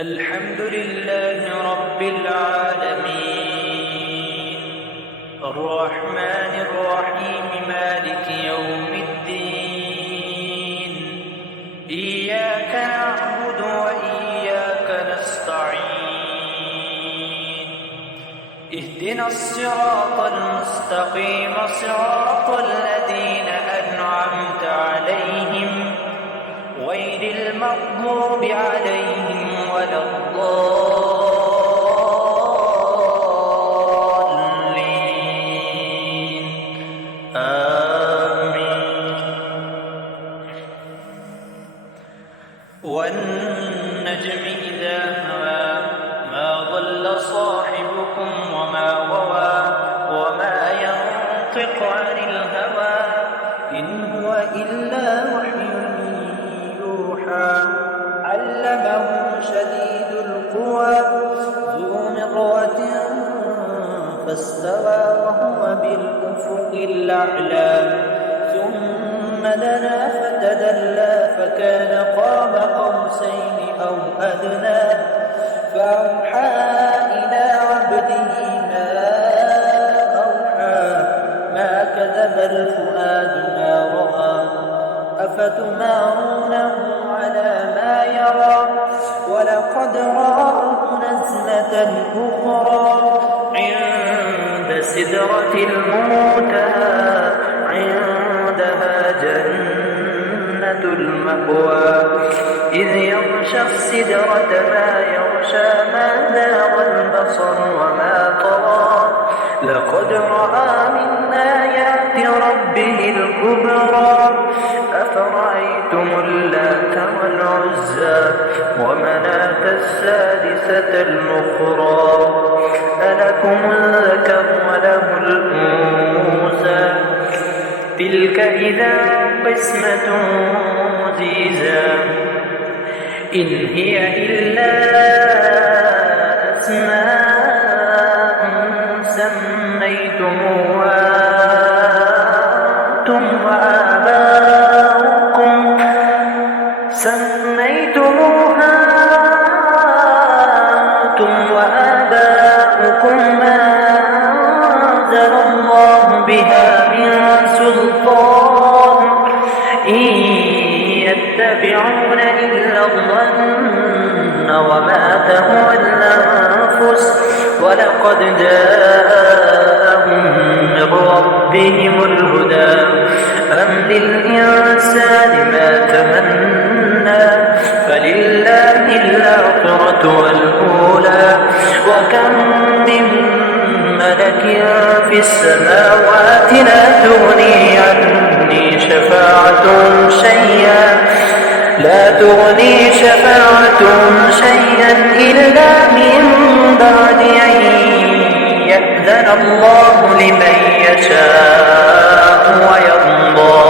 الحمد لله رب العالمين الرحمن الرحيم مالك يوم الدين إياك نعبد وإياك نستعين اهدنا الصراط المستقيم صراط الذين أنعمت عليهم غير المغضوب عليهم ولا الضالين آمين. والنجم إذا هوى ما ضل صاحبكم وما غوى وما ينطق عن الهوى إن هو إلا وحي يوحى علمه شديد القوى ذو مرة فاستوى وهو بالأفق الأعلى ثم دنا فتدلى فكان قاب قوسين أو أدنى فأوحى إلى عبده ما أوحى ما كذب الفؤاد ما رأى أفتمارونه على ما يرى ولقد رآه نزلة أخرى عند سدرة المنتهى عندها جنة المأوى إذ يغشى السدرة ما يغشى ما زاغ البصر وما طغى لقد رأى من آيات ربه الكبرى أفرأيتم اللات والعزى ومناة السادسة الأخرى ألكم الذكر وله الأنثى تلك إذا قسمة ضيزى إن هي إلا أسماء سميتموها أنتم وآباؤكم ما أنزل الله بها من سلطان إن يتبعون إلا الظن وما تهوى الأنفس ولقد جاءهم من ربهم الهدى أم للإنسان ما تمنى فلله الآخرة والأولى وكم من ملك في السماوات لا تغني عني شفاعتهم شيئا إلا من بعد أن يأذن الله لمن يشاء ويرضى